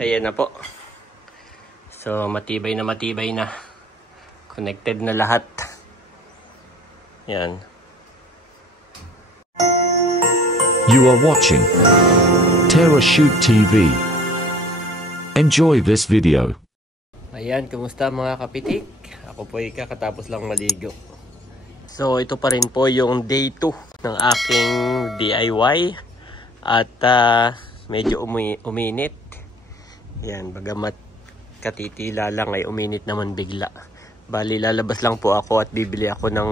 Ayan na po. So, matibay na. Connected na lahat. Yan. You are watching TerraShoot TV. Enjoy this video. Ayan, kumusta mga kapitik? Ako po ay kakatapos lang maligo. So, ito pa rin po yung day 2 ng aking DIY. At medyo uminit. Yan, bagamat katitila lang ay uminit naman bigla. Bali, lalabas lang po ako at bibili ako ng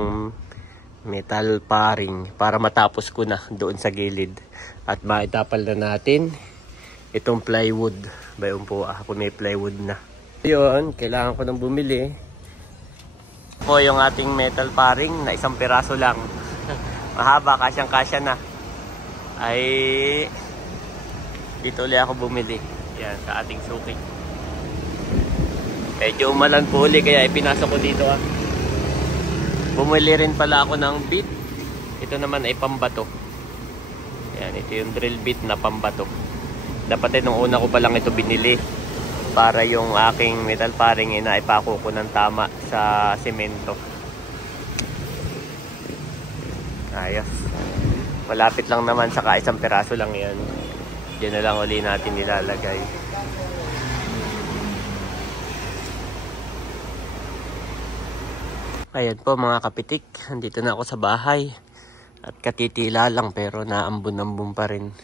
metal paring para matapos ko na doon sa gilid. At maitapal na natin itong plywood. Bayon po ako may plywood na. Yun, kailangan ko nang bumili. Po yung ating metal paring na isang piraso lang. Mahaba, kasyang-kasya na. Ay dito ulit ako bumili. Yan, sa ating suki. Medyo umalan po uli kaya ipinasok ko dito Bumili rin pala ako ng bit. Ito naman ay pambato. Yan, ito yung drill bit na pambato. Dapat nung una ko pa lang ito binili para yung aking metal paring na ipako ko ng tama sa semento. Ayos. Malapit lang naman, saka isang piraso lang yan. Diyan na lang uli natin nilalagay. Ayan po mga kapitik, andito na ako sa bahay. At katitila lang pero naambun-ambun pa rin.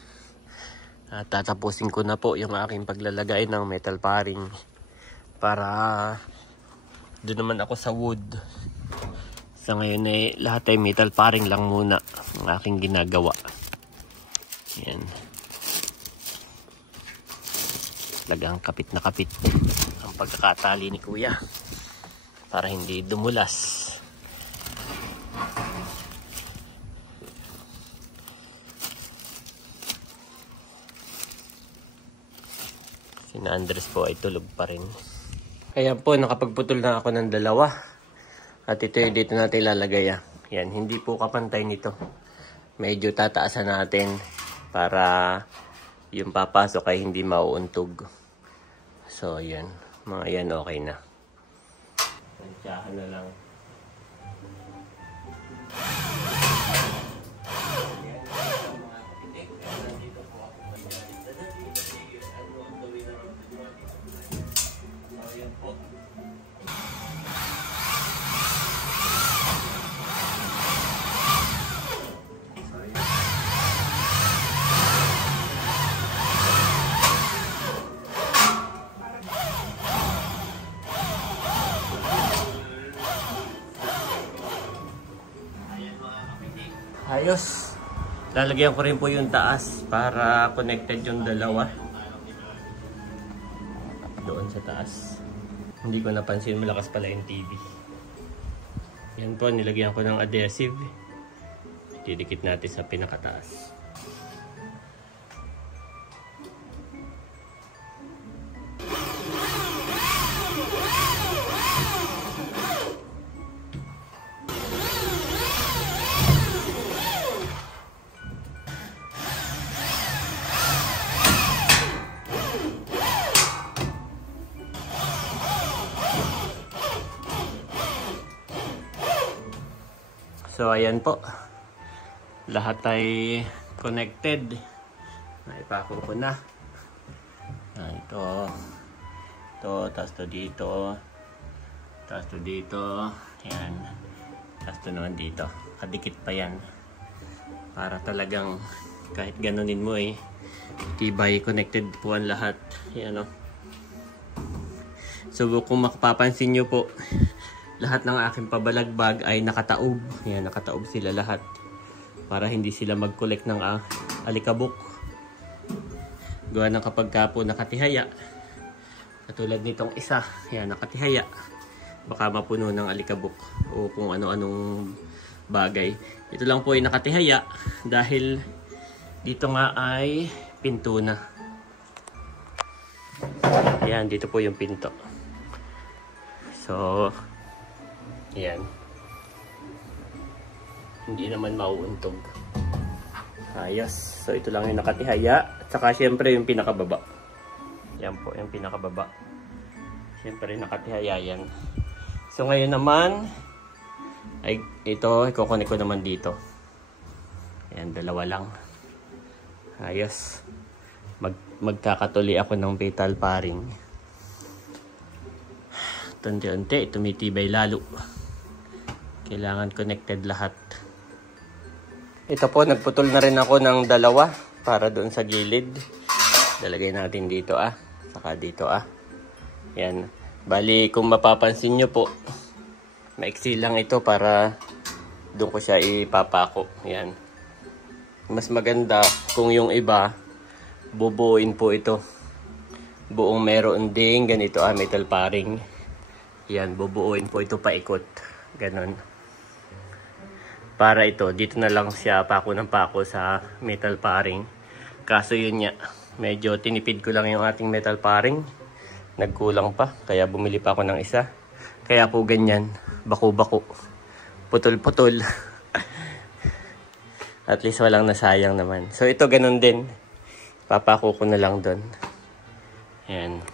At tatapusin ko na po yung aking paglalagay ng metal paring. Para doon naman ako sa wood. Sa ngayon ay lahat ay metal paring lang muna ang aking ginagawa. Ayan. Talagang kapit na kapit ang pagkakatali ni kuya para hindi dumulas. Si Andres po ay tulog pa rin. Kaya po nakapagputol na ako ng dalawa. At ito yung dito natin ilalagay. Yan, hindi po kapantay nito. Medyo tataasan natin para yung papasok ay hindi mauuntog. So, yan. Mga yan okay na. Tansyahan na lang. Ayos. Lalagyan ko rin po yung taas para connected yung dalawa. Doon sa taas. Hindi ko napansin, malakas pala yung TV. Yan po, nilagyan ko ng adhesive. Didikit natin sa pinakataas. So ayan po, lahat ay connected. Naipako ko na. Ito, tapos to dito, tapos to dito, yan, tapos to naman dito. Kadikit pa yan para talagang kahit ganunin mo tibay, connected po ang lahat. Yan So kung makapapansin nyo po, lahat ng aking pabalagbag ay nakataob. Yan, nakataob sila lahat. Para hindi sila mag-collect ng alikabok. Gawa ng kapag ka po nakatihaya. Katulad nitong isa. Yan, nakatihaya. Baka mapuno ng alikabok. O kung ano-anong bagay. Ito lang po ay nakatihaya. Dahil dito nga ay pinto na. Yan, dito po yung pinto. So, yan. Hindi naman mauuntog. Ayos. So ito lang yung nakatihaya. At saka syempre yung pinakababa. Yan po, yung pinakababa. Siyempre, nakatihaya yan. So, ngayon naman, ay ito, ikukunik ko naman dito. Ayan, dalawa lang. Ayos. Magkakatuli ako ng metal paring. Unti-unti, tumitibay lalo. Kailangan connected lahat. Ito po, nagputol na rin ako ng dalawa para doon sa gilid. Dalagay natin dito saka dito Yan. Bali, kung mapapansin nyo po, maiksi lang ito para doon ko siya ipapako. Yan. Mas maganda kung yung iba, bubuuin po ito. Buong meron ding ganito metal paring. Yan, bubuuin po ito paikot. Ganon. Para ito, dito na lang siya pako ng pako sa metal paring. Kaso yun nga, medyo tinipid ko lang yung ating metal paring. Nagkulang pa, kaya bumili pa ako ng isa. Kaya po ganyan, bako-bako. Putol-putol. At least walang nasayang naman. So ito ganun din. Papako ko na lang doon. Ayan.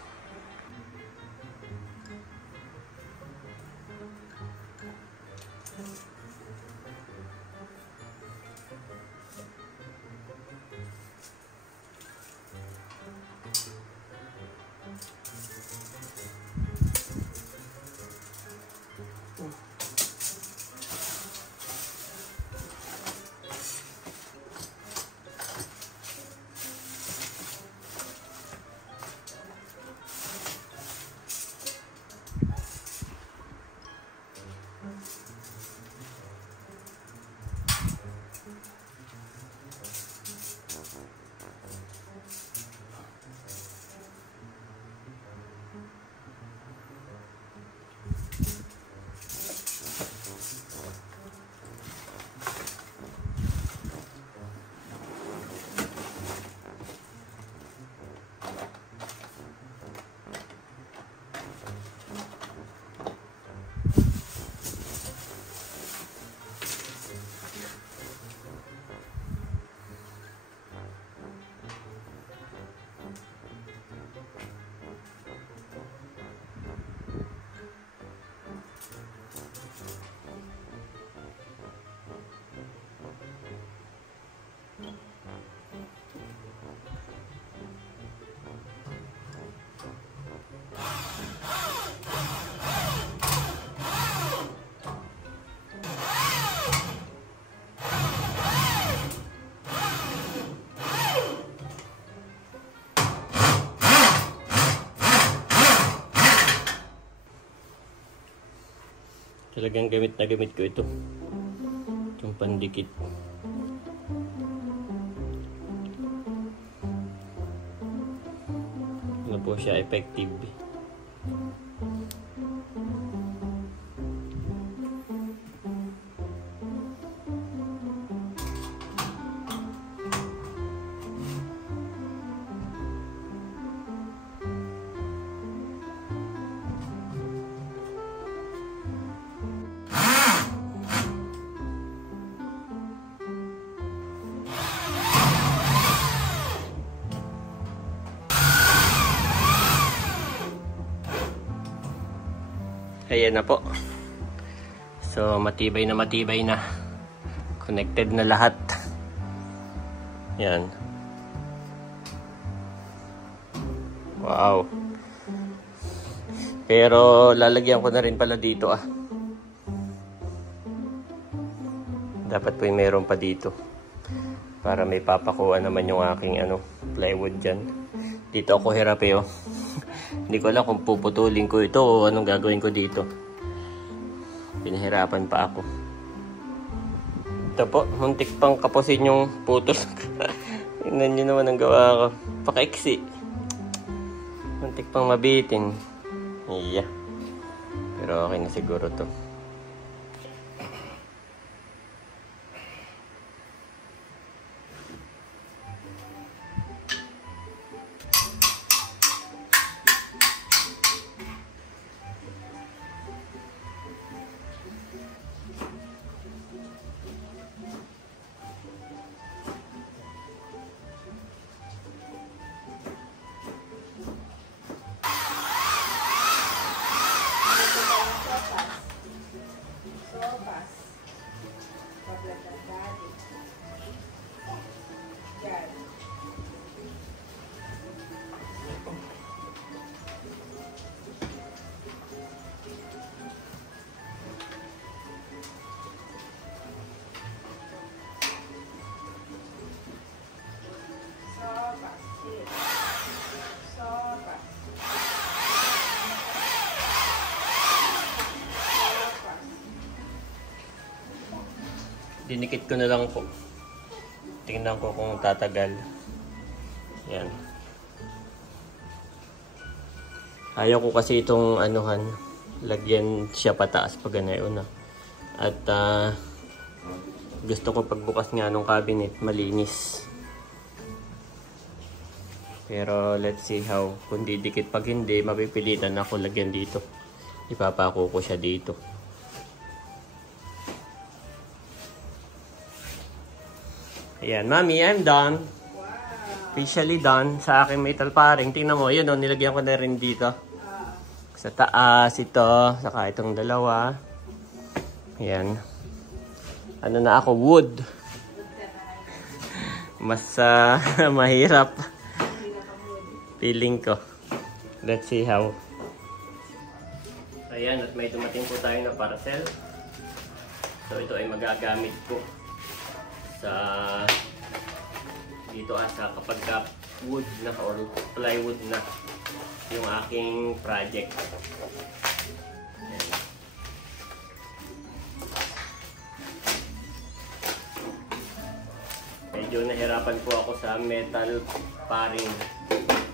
Talagang gamit na gamit ko ito. Itong pandikit. Ano po siya effective. Ayan na po. So, matibay na matibay na. Connected na lahat. Yan. Wow. Pero, lalagyan ko na rin pala dito Dapat po yung meron pa dito. Para may papakuan naman yung aking plywood dyan. Dito ako hirap Hindi ko alam kung puputulin ko ito o anong gagawin ko dito. Pinahirapan pa ako. Ito po, muntik pang kapusin yung putol. Tingnan nyo naman ang gawa ko. Pakaiksi. Muntik pang mabitin. Iya. Pero okay na siguro to. Dinikit ko na lang po. Tingnan ko kung tatagal. Yan. Ayaw ko kasi itong anuhan, lagyan siya pataas pag ganayon na. At gusto ko pagbukas nga ng cabinet malinis. Pero let's see how. Kung didikit, pag hindi, mapipilitan ako lagyan dito. Ipapako ko siya dito. Ayan, Mami, I'm done. Officially done sa aking metal paring. Tingnan mo, yun o, nilagyan ko na rin dito. Sa taas, ito, saka itong dalawa. Ayan. Ano na ako, wood. Mas mahirap. Feeling ko. Let's see how. Ayan, at may dumating po tayo na parcel. So ito ay magagamit ko sa dito sa kapag wood na or plywood na yung aking project. Ayan. Medyo nahirapan po ako sa metal paring.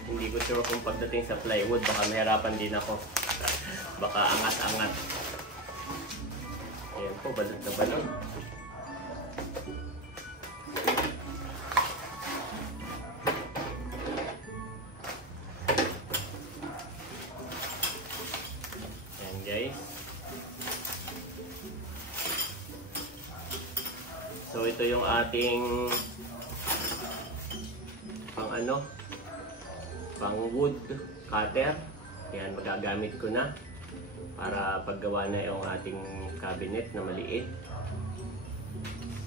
Hindi ko sure kung pagdating sa plywood baka mahirapan din ako. Baka angat-angat. Ayan po, balot na balot. Ayan guys. So ito yung ating pang wood cutter. Yan, magagamit ko na para paggawa na yung ating cabinet na maliit.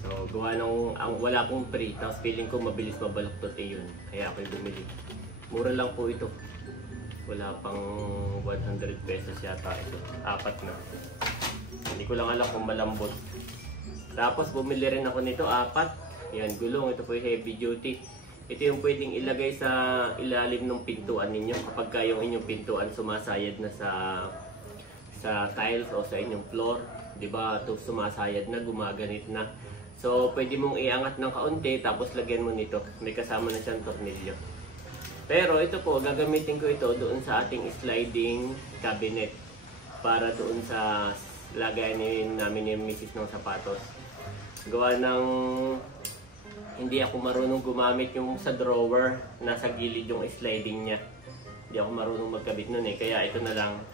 So gawa ng wala akong pre, tapos feeling ko mabilis mabaluktot yun, kaya ako'y bumili. Mura lang po ito, wala pang 100 pesos yata ito, 4 na. Hindi ko lang alam kung malambot. Tapos bumili rin ako nito 4. Yan, gulong, ito po yung heavy duty. Ito yung pwedeng ilagay sa ilalim ng pintuan ninyo kapag yung inyong pintuan sumasayad na sa tiles o sa inyong floor. Diba? Ito sumasayad na, gumaganit na. So, pwede mong iangat ng kaunti tapos lagyan mo nito. May kasama na siyang tornilyo. Pero ito po, gagamitin ko ito doon sa ating sliding cabinet para doon sa lagayan namin yung misis ng sapatos. Gawa ng hindi ako marunong gumamit yung sa drawer, nasa gilid yung sliding niya. Hindi ako marunong magkabit nun kaya ito na lang,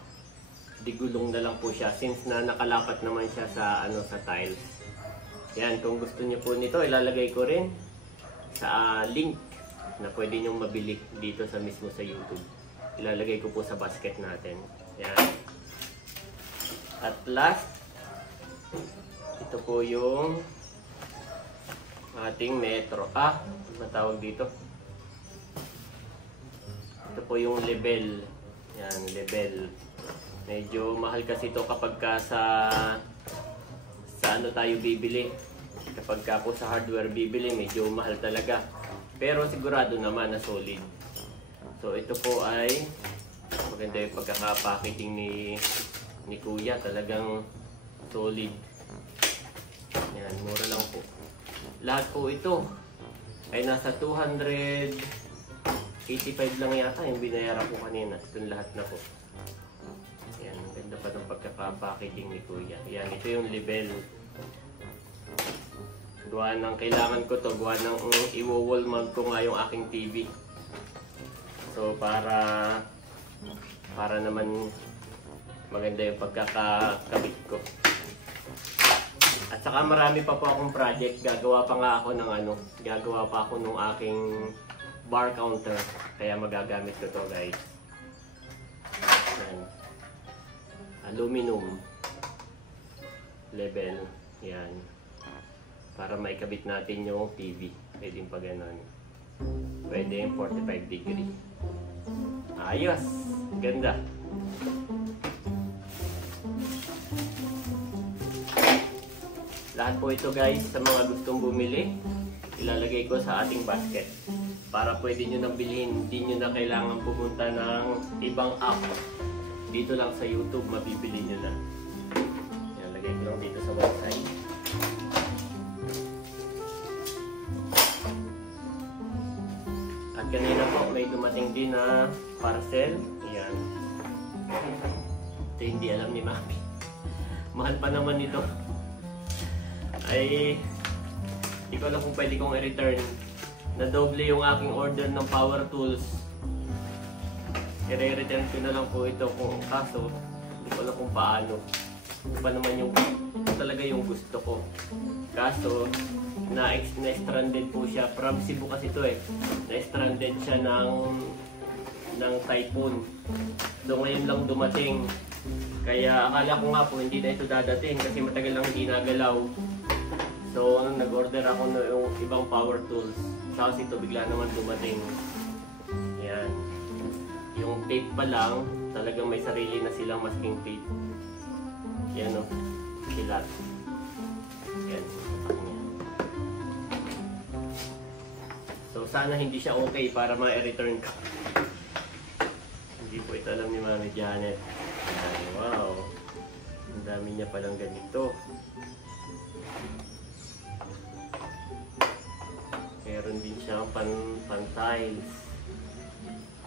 digulong na lang po siya since na nakalapat naman siya sa sa tiles. Yan, kung gusto niyo po nito, ilalagay ko rin sa link na pwede niyong mabili dito sa mismo sa YouTube. Ilalagay ko po sa basket natin. Yan. At last, ito po yung ating metro. Matawag dito. Ito po yung level. Yan, level. Medyo mahal kasi ito kapag sa ano tayo bibili. Kapag po sa hardware bibili, medyo mahal talaga. Pero sigurado naman na solid. So ito po ay maganda yung pagkaka-packaging ni Kuya. Talagang solid. Yan, mura lang po. Lahat po ito ay nasa 285 lang yata yung binayaran ko kanina. Itong lahat na po. Yan, ganda pa ng pagkaka-packaging ni Kuya. Yan, ito yung level. Gawa ng kailangan ko to, gawa ng i-wall mount ko nga yung aking TV. So para naman maganda yung pagkakakabit ko. At saka marami pa po akong project. Gagawa pa nga ako ng gagawa pa ako ng aking bar counter. Kaya magagamit ko to guys. Yan. Aluminum level. Yan. Para maikabit natin yung TV. Pwede pa ganon. Pwede yung 45 degree. Ayos! Ganda! Lahat po ito guys, sa mga gustong bumili, ilalagay ko sa ating basket. Para pwede nyo nang bilhin, hindi nyo na kailangan pumunta ng ibang app. Dito lang sa YouTube, mabibili nyo na. Ilalagay ko lang dito sa website. kanina po may dumating din na parcel. Ayan. Ito hindi alam ni Mami. Mahal pa naman ito. Ay, hindi ko alam kung pwede kong i-return. Na-doble yung aking order ng power tools. I-return ko na lang po ito kung kaso. Hindi ko alam kung paano. Ito pa naman yung talaga yung gusto ko. Kaso, na-stranded po siya. From Cebu kasi ito eh. Na-stranded siya ng typhoon. So ngayon lang dumating. Kaya akala ko nga po hindi na ito dadating kasi matagal lang hindi nagalaw. So nag-order ako ng ibang power tools. Tapos ito bigla naman dumating. Yan. Yung tape pa lang, talagang may sarili na silang masking tape. Yan o. Silat. Yan. So sana hindi siya okay para ma-return ka. Hindi po ito alam ni Mami Janet. Ayan, wow. Ang dami niya palang ganito. Meron din siyang pan-tiles.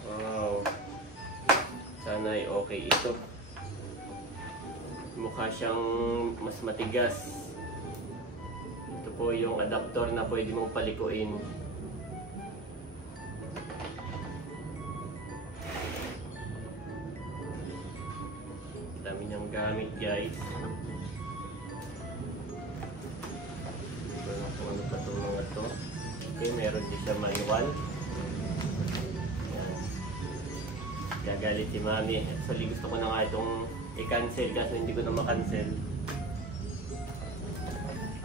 Wow. Sana ay okay ito. Mukha siyang mas matigas. Ito po yung adapter na pwede mong palikuin. Dami niyang gamit, guys. Ito lang kung ano pa itong mga to. Okay, meron din siya manual. Yan. Gagalit si Mami. Actually, gusto ko na nga itong i-cancel kasi hindi ko na makancel.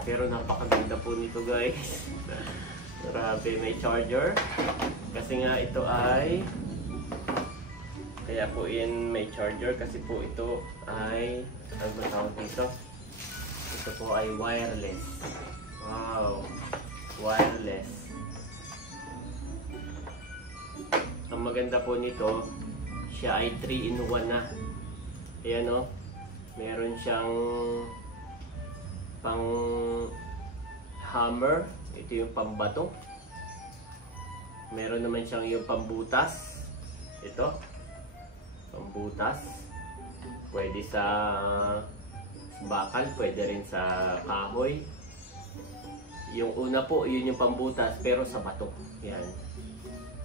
Pero napakaganda po nito, guys. Grabe, may charger. Kasi nga ito ay kaya po yan may charger kasi po ito ay ano ba tawag dito? Ito po ay wireless. Wow! Wireless. Ang maganda po nito, siya ay 3-in-1 na. Ayan o. Meron siyang pang hammer. Ito yung pambato. Meron naman siyang yung pambutas. Ito. Pambutas. Pwede sa bakal, pwede rin sa kahoy. Yung una po, yun yung pambutas pero sa bato. Yan.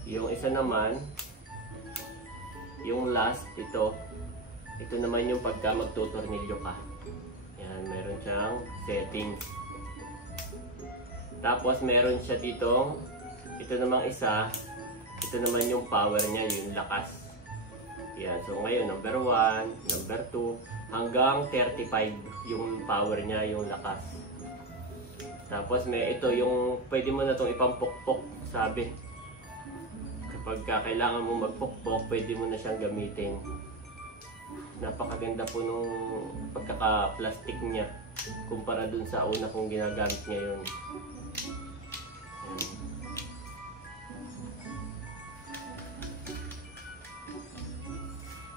Yung isa naman, yung last, ito. Ito naman yung pagka magtutornilyo ka. Yan, meron siyang settings. Tapos meron siya ditong, ito namang isa, ito naman yung power niya, yung lakas. Yan, so ngayon number 1, number 2, hanggang 35 yung power niya, yung lakas. Tapos may ito yung pwede mo na itong ipampukpok, sabi. Kapag kailangan mo magpukpok, pwede mo na siyang gamitin. Napakaganda po nung pagkaka-plastic niya kumpara dun sa una kong ginagamit ngayon.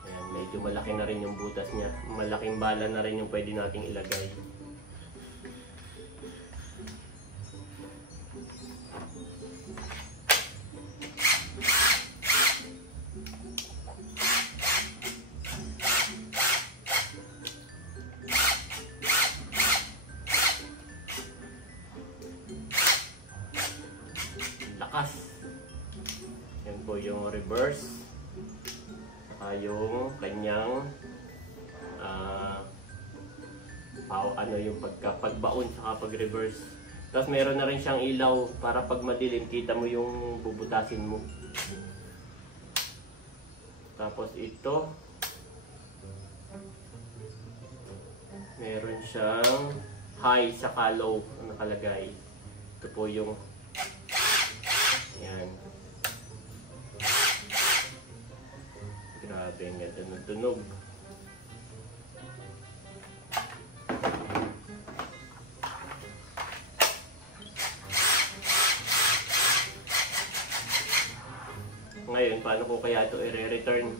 Ayan, medyo malaki na rin yung butas niya. Malaking bala na rin yung pwede nating ilagay. Yan po yung reverse. Saka yung kanyang yung pagbaon saka pag-reverse. Tapos meron na rin siyang ilaw para pag madilim kita mo yung bubutasin mo. Tapos ito meron siyang high saka low na nakalagay. Ito po yung yan. Grabe, ang ganda ng tunog. Ngayon, paano ko kaya ito i-return?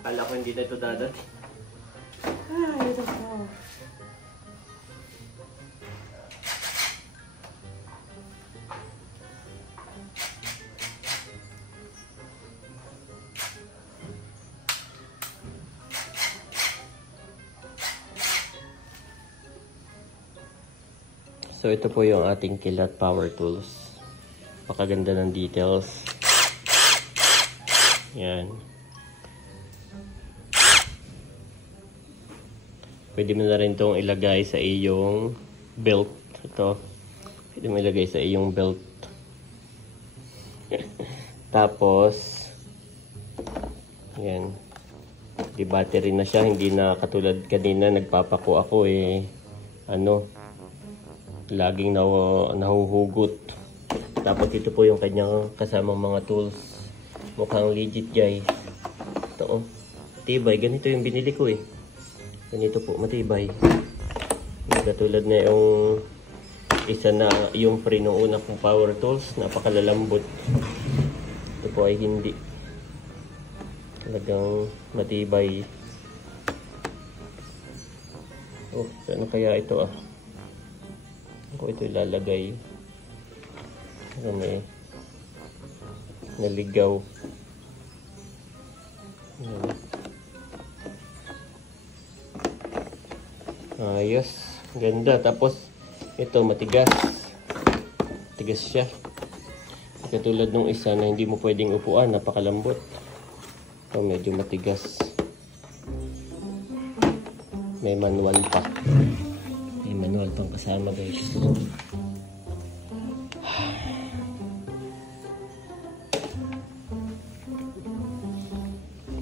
Akala ko hindi na ito dadating. Ay, ito po. So ito po yung ating Kilat Power Tools. Pakaganda ng details. Yan. Pwede mo na rin itong ilagay sa iyong belt. Ito. Pwede mo ilagay sa iyong belt. Tapos, yan. Di battery na siya. Hindi na katulad kanina. Nagpapako ako eh. Laging nahuhugot. Tapos ito po yung kanyang kasamang mga tools. Mukhang legit guys. Ito oh. Matibay. Ganito yung binili ko eh. Ganito po. Matibay. Hindi katulad na yung isa na yung free nung una kong power tools. Napakalalambot. Ito po ay hindi. Talagang matibay. Oh, ano kaya ito ah? Ako ito ilalagay. Ano eh? Naligaw. Ayan. Ayos. Ganda. Tapos, ito matigas. Matigas siya. Katulad nung isa na hindi mo pwedeng upuan. Napakalambot. Ito medyo matigas. May manual pa. May manual pang kasama guys.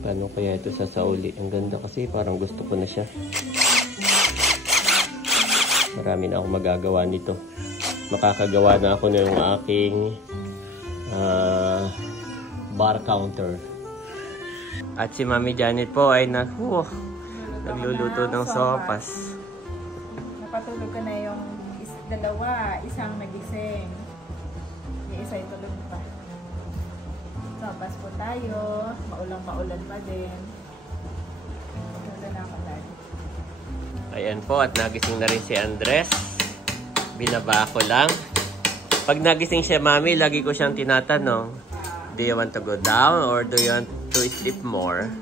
Paano kaya ito sasauli? Ang ganda kasi parang gusto ko na siya. Marami na akong magagawa nito. Makakagawa na ako na yung aking bar counter. At si Mami Janet po ay nagluluto ng sopas. Napatulog ka na yung dalawa, isang nagising. Yung isa ay tulog pa. Sopas po tayo. Maulang-maulan pa din. Tulog na ako lagi. Ayan po, at nagising na rin si Andres. Binaba ko lang. Pag nagising siya, Mami, lagi ko siyang tinatanong, do you want to go down or do you want to sleep more?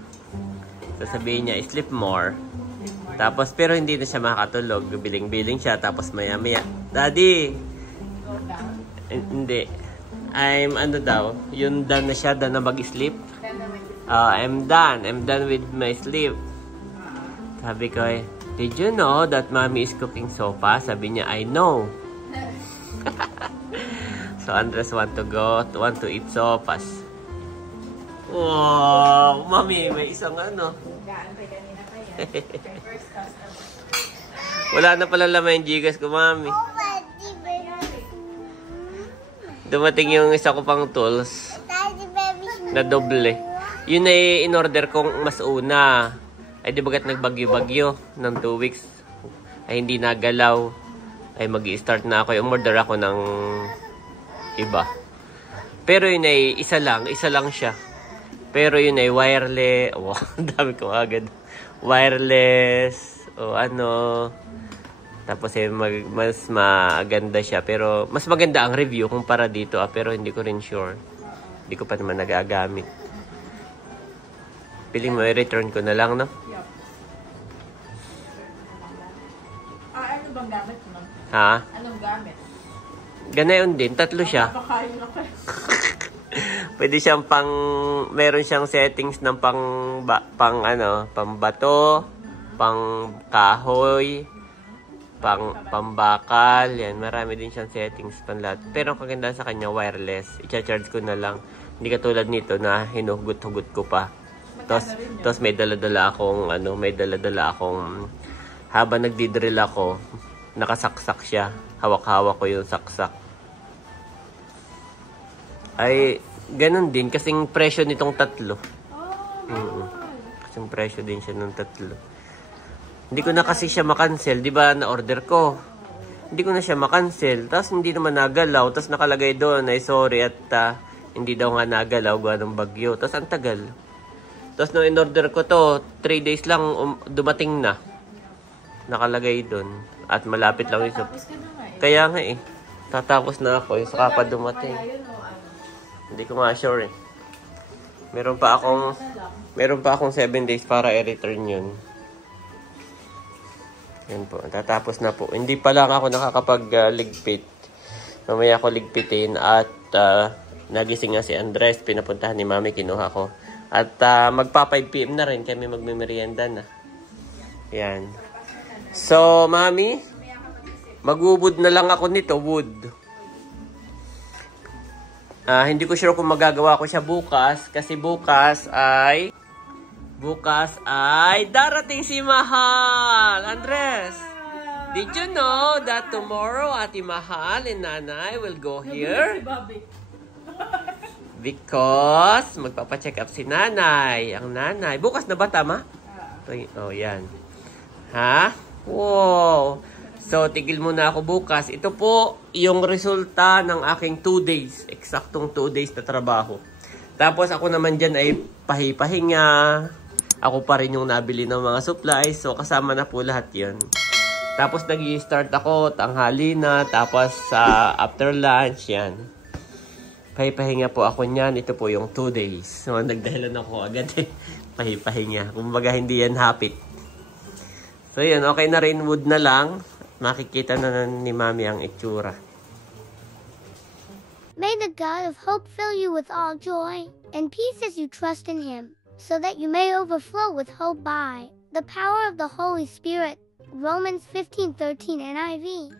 Sasabihin niya, sleep more. Tapos, pero hindi na siya makakatulog. Biling-biling siya. Tapos maya-maya, Daddy! Go down. Hindi. I'm yung done na siya, done na mag-sleep. I'm done. I'm done with my sleep. Sabi ko eh, did you know that Mommy is cooking sopa? Sabi niya, I know. So Andres want to eat sopas. Wow, Mommy, may isang ano. Wala na pala laman yung gigas ko, Mommy. Dumating yung isa ko pang tools na doble. Yun ay in-order kong mas una. Ay di bagat nagbagyo-bagyo ng 2 weeks. Ay hindi nagalaw. Ay mag-i-start na ako. Umorder ako ng iba. Pero yun ay isa lang siya. Pero yun ay wireless. Wow, dami ko agad. Wireless. O ano. Tapos ay mas maganda siya. Pero mas maganda ang review kumpara dito. Pero hindi ko rin sure. Hindi ko pa naman nagagamit. Piling mo, i-return ko na lang, no? Yup. Ano bang gamit mo? Ha? Anong gamit? Ganayon din. 3 siya. Napakain ako. Pwede siyang meron siyang settings ng pang bato, pang kahoy, pambakal. Yan, marami din siyang settings pang lahat. Pero ang kaganda sa kanya, wireless. I-charge ko na lang. Hindi katulad nito na hinuhugot-hugot ko pa. Tapos may dala-dala akong habang nagdi-drill ako, nakasaksak siya. Hawak-hawak ko yung saksak. Ay, ganun din kasing presyo nitong 3. Kasing presyo din siya ng 3. Hindi ko na kasi siya makancel, 'di ba? Na-order ko. Hindi ko na siya makancel. Tapos hindi naman nagalaw, tapos nakalagay doon ay sorry at hindi daw nga nagalaw gawa ng bagyo. Tapos ang tagal. Tapos nung in-order ko to, 3 days lang dumating na. Nakalagay doon. At malapit lang yung kaya nga eh. Tatapos na ako. Yung saka pa dumating. Hindi ko nga sure eh. Meron pa akong 7 days para i-return yun. Yan po, tatapos na po. Hindi pa lang ako nakakapag-ligpit. Mamaya ako ligpitin at nagising nga si Andres. Pinapuntahan ni Mami, kinuha ko. At magpa 5 PM na rin kami magmimerienda na. Yan. So, Mami, mag-wood na lang ako nito, wood. Hindi ko sure kung magagawa ko siya bukas kasi bukas ay darating si Mahal. Andres, did you know that tomorrow Ate Mahal and Nanay will go here? Because magpapacheck up si Nanay. Ang Nanay. Bukas na ba, tama? Oh, yan. Ha? Wow. So, tigil muna ako bukas. Ito po yung resulta ng aking 2 days. Eksaktong 2 days na trabaho. Tapos ako naman dyan ay pahipahinga. Ako pa rin yung nabili ng mga supplies. So, kasama na po lahat yun. Tapos nag-i-start ako, tanghali na. Tapos after lunch, yan. Pahipahinga po ako niyan. Ito po yung 2 days. So, nagdahilan ako agad eh. Pahipahinga. Kumbaga hindi yan hapit. So, yun. Okay na rin. Wood na lang. Makikita na ni Mami ang itsura. May the God of hope fill you with all joy and peace as you trust in Him, so that you may overflow with hope by the power of the Holy Spirit. Romans 15:13 NIV.